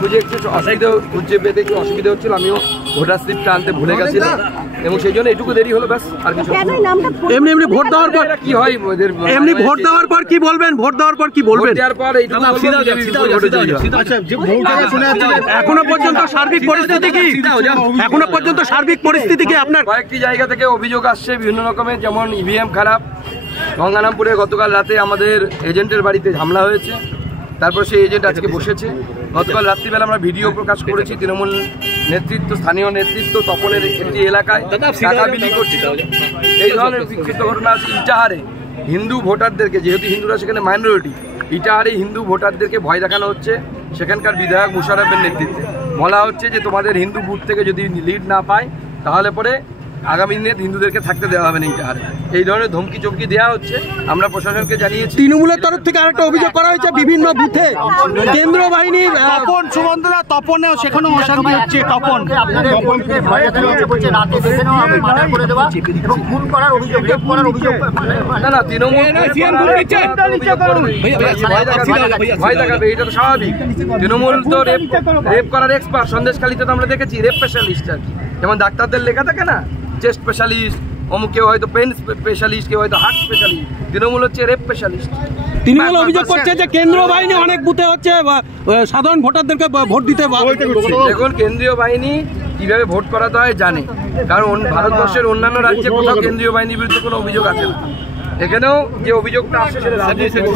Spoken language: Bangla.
খুঁজে খুঁজে পেতে একটু অসুবিধা হচ্ছিল, আমিও ভোটার স্লিপটা আনতে ভুলে গেছিলাম এবং সেই জন্য এটুকু দেরি হলো, ব্যাস আর কিছু। এমনি ভোট দেওয়ার পর কি হয় এমনি ভোট দেওয়ার পর কি বলবেন? ভোট দেওয়ার পর কি বলবেন? দেওয়ার পর এখনো পর্যন্ত সার্বিক পরিস্থিতি কি? এখনো পর্যন্ত সার্বিক পরিস্থিতি কি? আপনার কয়েকটি জায়গা থেকে অভিযোগ আসছে বিভিন্ন রকমের, যেমন ইভিএম খারাপ। গঙ্গারামপুরে গতকাল রাতে আমাদের এজেন্টের বাড়িতে হামলা হয়েছে, তারপর সেই এজেন্ট আজকে বসেছে। গতকাল রাত্রিবেলা আমরা ভিডিও প্রকাশ করেছি, তৃণমূল নেতৃত্ব, স্থানীয় নেতৃত্ব তপনের একটি এলাকায় টাকা বিলি করছিল। এই ধরনের বিক্ষিপ্ত ঘটনা আছে। ইটাহারে হিন্দু ভোটারদেরকে, যেহেতু হিন্দুরা সেখানে মাইনরিটি, ইটাহারে হিন্দু ভোটারদেরকে ভয় দেখানো হচ্ছে। সেখানকার বিধায়ক মুশারফের নেতৃত্বে বলা হচ্ছে যে তোমাদের হিন্দু বুথ থেকে যদি লিড না পায় তাহলে পরে আগামী দিনে হিন্দুদেরকে থাকতে দেওয়া হবে না ইটাহারে। এই ধরনের ধমকি চমকি দেওয়া হচ্ছে, আমরা প্রশাসনকে জানিয়েছি। তৃণমূলের তরফ থেকে আরেকটা অভিযোগ করা হয়েছে, বিভিন্ন বুথে কেন্দ্রীয় বাহিনীর তপন সুমন্তরা, তপনেও সেখানেও অশান্তি হচ্ছে। তপন না তৃণমূল ভয় দেখাবে, এটা তো স্বাভাবিক। তৃণমূল তো রেপ করার এক্সপার্ট। সন্দেশখালীতে তো আমরা দেখেছি রেপ স্পেশালিস্ট আর কি, যেমন ডাক্তারদের লেখা থাকে না, চেস্ট স্পেশালিস্ট, অমুক কেউ হয়তো পেন স্পেশালিস্ট, কেউ হয়তো হার্ট স্পেশালিস্ট। তৃণমূল হচ্ছে রেপ স্পেশালিস্ট। তৃণমূল অভিযোগ করছে যে কেন্দ্রীয় বাহিনী অনেক বুথে হচ্ছে সাধারণ ভোটারদেরকে ভোট দিতে। দেখুন, কেন্দ্রীয় বাহিনী কিভাবে ভোট করাতে হয় জানে, কারণ ভারতবর্ষের অন্যান্য রাজ্যে কোথাও কেন্দ্রীয় বাহিনীর বিরুদ্ধে কোনো অভিযোগ আছে না। এখানেও যে অভিযোগটা আসছে সেটা